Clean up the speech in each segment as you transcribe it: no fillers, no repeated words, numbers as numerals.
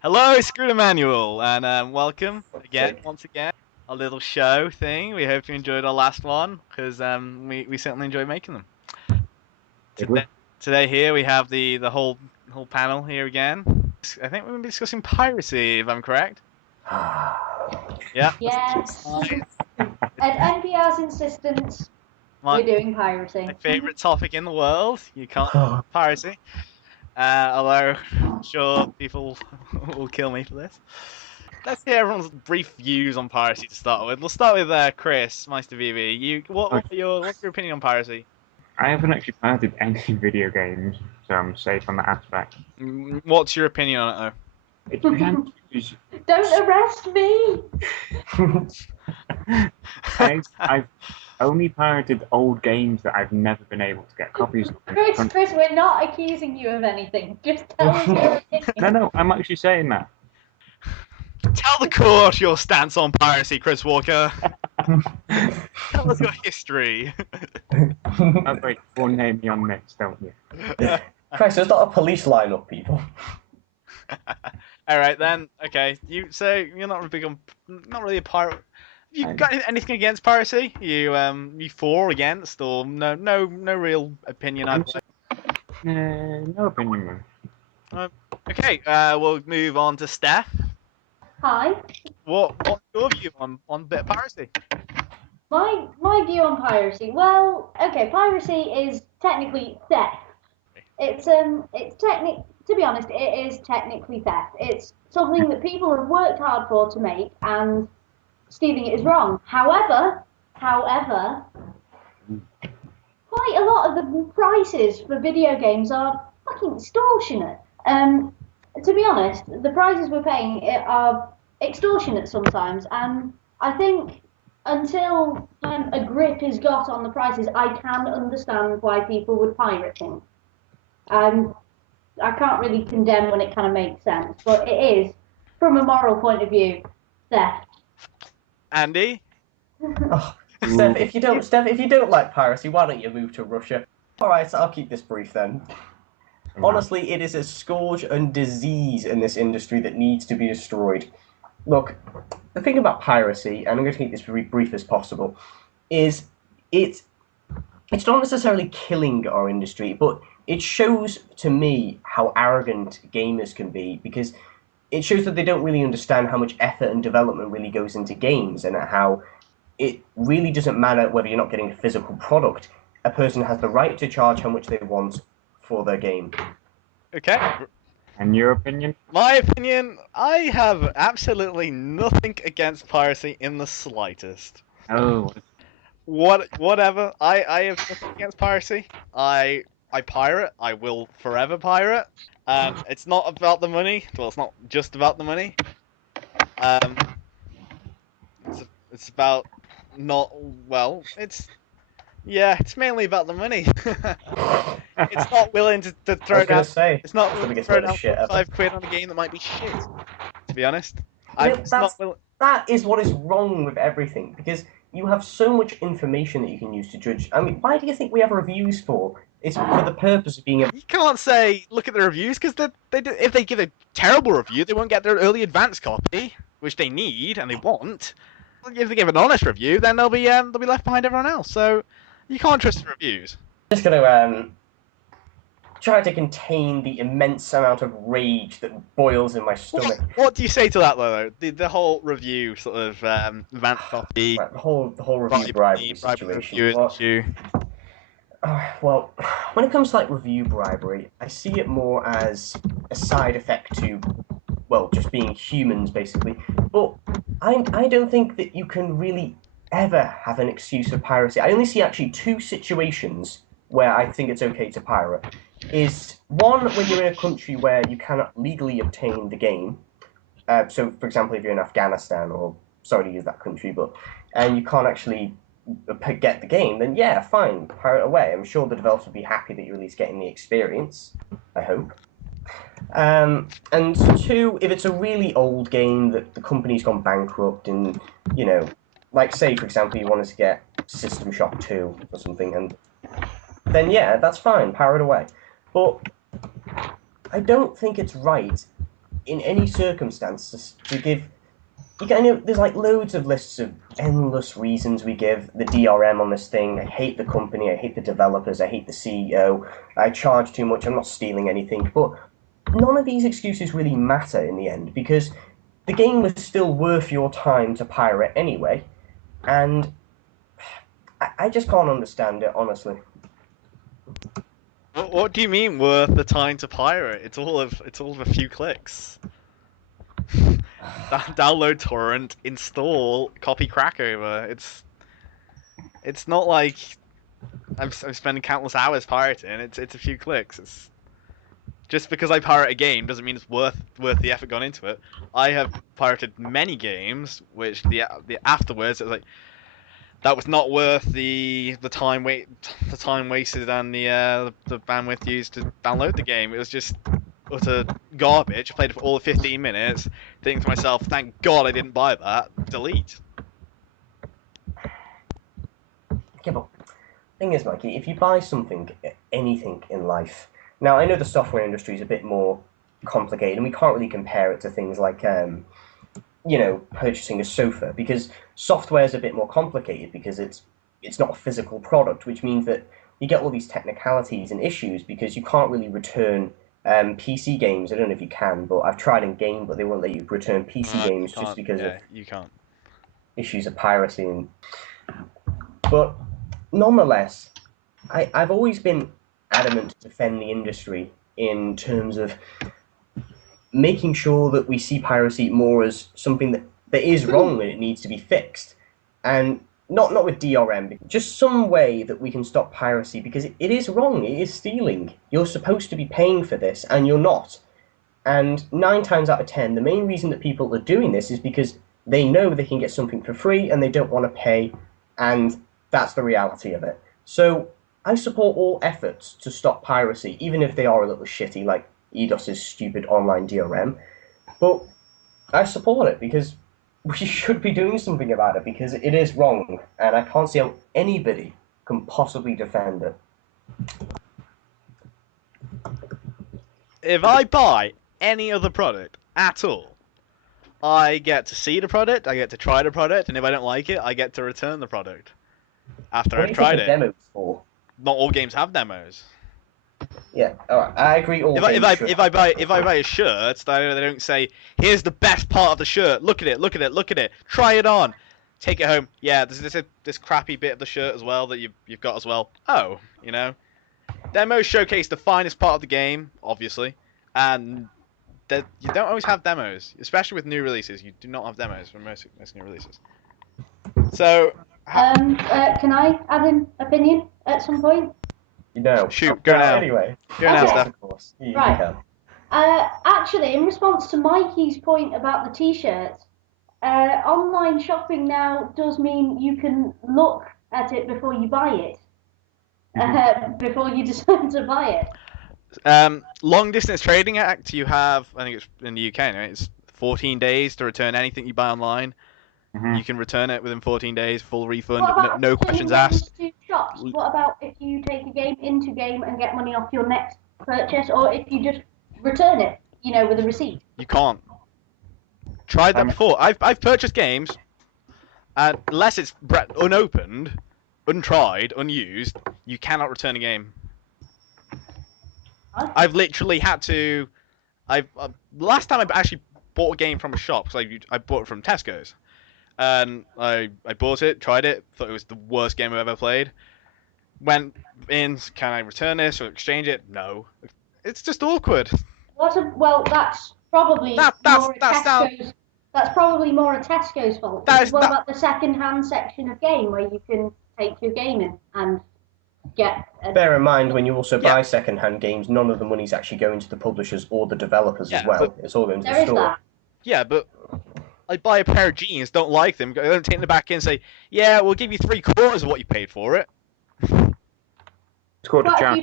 Hello, Screw Emmanuel, and welcome once again, a little show thing. We hope you enjoyed our last one, because we certainly enjoyed making them. Today here we have the whole panel here again. I think we're going to be discussing piracy, if I'm correct. Yeah. Yes. At NPR's insistence, we're doing piracy. My favorite topic in the world. You can't piracy. Although I'm sure people will kill me for this. Let's hear everyone's brief views on piracy to start with. We'll start with Chris, Meister Vivi. What's your opinion on piracy? I haven't actually pirated any video games, so I'm safe on that aspect. What's your opinion on it, though? It depends. Don't arrest me! I've only pirated old games that I've never been able to get copies of. Chris, we're not accusing you of anything. Just tell us your opinion. No, I'm actually saying that. Tell the court your stance on piracy, Chris Walker. Tell us your history. That's like one name on this, don't you? Christ, there's not a police lineup, people. All right then. Okay, so you're not not really a pirate. You got anything against piracy? You for or against, or no real opinion either way? No opinion. Okay, we'll move on to Steph. Hi. What's your view on bit of piracy? My view on piracy. Well, okay, piracy is technically theft. To be honest, it is technically theft. It's something that people have worked hard for to make, and stealing it is wrong. However, quite a lot of the prices for video games are fucking extortionate. To be honest, the prices we're paying are extortionate sometimes, and I think until a grip is got on the prices, I can understand why people would pirate things. I can't really condemn when it kind of makes sense, but it is, from a moral point of view, theft. Andy? Steph, if you don't like piracy, why don't you move to Russia? All right, so I'll keep this brief then. Honestly, it is a scourge and disease in this industry that needs to be destroyed. Look, the thing about piracy, and I'm going to keep this very brief as possible, is it's not necessarily killing our industry, but it shows to me how arrogant gamers can be, because it shows that they don't really understand how much effort and development really goes into games, and how it really doesn't matter whether you're not getting a physical product. A person has the right to charge how much they want for their game. Okay. And your opinion? My opinion, I have absolutely nothing against piracy in the slightest. Oh. Whatever. I have nothing against piracy. I pirate. I will forever pirate. It's not about the money. Well, it's not just about the money. It's about it's mainly about the money. It's not willing to throw down. It's not willing to throw down £5 on a game that might be shit. To be honest, that is what is wrong with everything, because you have so much information that you can use to judge. I mean, why do you think we have reviews for? It's for the purpose of being. You can't say look at the reviews, because if they give a terrible review, they won't get their early advance copy, which they need and they want. If they give an honest review, then they'll be left behind everyone else. So you can't trust the reviews. I'm just gonna try to contain the immense amount of rage that boils in my stomach. What do you say to that, though? The whole review sort of advance copy. Right, the whole review bribery situation. Well, when it comes to like review bribery, I see it more as a side effect to, well, just being humans basically. But I don't think that you can really ever have an excuse for piracy. I only see actually two situations where I think it's okay to pirate. Is one, when you're in a country where you cannot legally obtain the game. So, for example, if you're in Afghanistan, or sorry to use that country, and you can't actually get the game, then yeah, fine, pirate away. I'm sure the developers would be happy that you're at least getting the experience. I hope. And two, if it's a really old game that the company's gone bankrupt, and like say for example you wanted to get System Shock 2 or something, and then yeah, that's fine, pirate away. But I don't think it's right in any circumstance to give. I know there's like loads of lists of endless reasons we give the DRM on this thing. I hate the company, I hate the developers, I hate the CEO, I charge too much, I'm not stealing anything. But none of these excuses really matter in the end, because the game was still worth your time to pirate anyway, and I just can't understand it, honestly. What do you mean worth the time to pirate? It's all of a few clicks. Download torrent, install, copy crackover. It's not like I'm spending countless hours pirating. It's a few clicks. It's just because I pirate a game doesn't mean it's worth the effort gone into it. I have pirated many games which the afterwards it was like that was not worth the time wasted and the bandwidth used to download the game. It was just utter garbage. I played it for all of 15 minutes, thinking to myself, thank God I didn't buy that. Delete. Yeah, but thing is, Mikey, if you buy something, anything in life. Now, I know the software industry is a bit more complicated, and we can't really compare it to things like, purchasing a sofa, because software is a bit more complicated because it's not a physical product, which means that you get all these technicalities and issues because you can't really return PC games. I don't know if you can, but I've tried in game, but they won't let you return PC games just because of you can't. issues of piracy. But nonetheless, I've always been adamant to defend the industry in terms of making sure that we see piracy more as something that is wrong and it needs to be fixed. And not with DRM, just some way that we can stop piracy, because it is wrong, it is stealing. You're supposed to be paying for this, and you're not. And 9 times out of 10, the main reason that people are doing this is because they know they can get something for free and they don't want to pay, and that's the reality of it. So I support all efforts to stop piracy, even if they are a little shitty, like EDOS's stupid online DRM. But I support it because we should be doing something about it, because it is wrong, and I can't see how anybody can possibly defend it. If I buy any other product at all, I get to see the product, I get to try the product, and if I don't like it, I get to return the product after I've tried it. Demos for? Not all games have demos. Yeah, alright, I agree. All If I buy a shirt, they don't say, here's the best part of the shirt. Look at it. Try it on. Take it home. Yeah, there's this crappy bit of the shirt as well that you've got as well. Oh, demos showcase the finest part of the game, obviously, and that you don't always have demos, especially with new releases. You do not have demos for most new releases. So, can I add an opinion at some point? No. Shoot, go now. Anyway. Go now, Steph. Of course. Right. Actually, in response to Mikey's point about the t-shirts, online shopping now does mean you can look at it before you buy it, before you decide to buy it. Long Distance Trading Act, you have, I think it's in the UK, right? It's 14 days to return anything you buy online. Mm-hmm. You can return it within 14 days, full refund, no questions asked. To shops? What about if you take a game into game and get money off your next purchase, or if you just return it, with a receipt? You can't. Tried that before. I've purchased games, and unless it's unopened, untried, unused, you cannot return a game. Huh? I've literally had to. Last time I actually bought a game from a shop, because I bought it from Tesco's. And I bought it, tried it, thought it was the worst game I've ever played. Went in, can I return this or exchange it? No. It's just awkward. Well, that's probably that's probably more a Tesco's fault. What about the second-hand section of game where you can take your game in and get... Bear in mind, when you also buy second-hand games, none of the money's actually going to the publishers or the developers as well. It's all going to the store. That. Yeah, but... I buy a pair of jeans, don't like them, I don't take them back in and say, yeah, we'll give you 3/4 of what you paid for it. Quite a few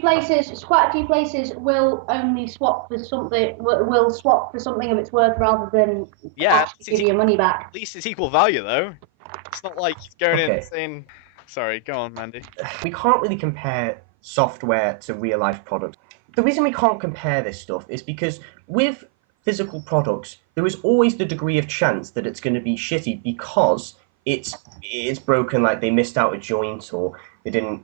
places will only swap for something. Will swap for something of its worth rather than give you your money back. At least it's equal value, though. It's not like he's going in and saying, "Sorry, go on, Mandy." We can't really compare software to real life products. The reason we can't compare this stuff is because with physical products, there is always the degree of chance that it's going to be shitty because it's broken, like they missed out a joint or they didn't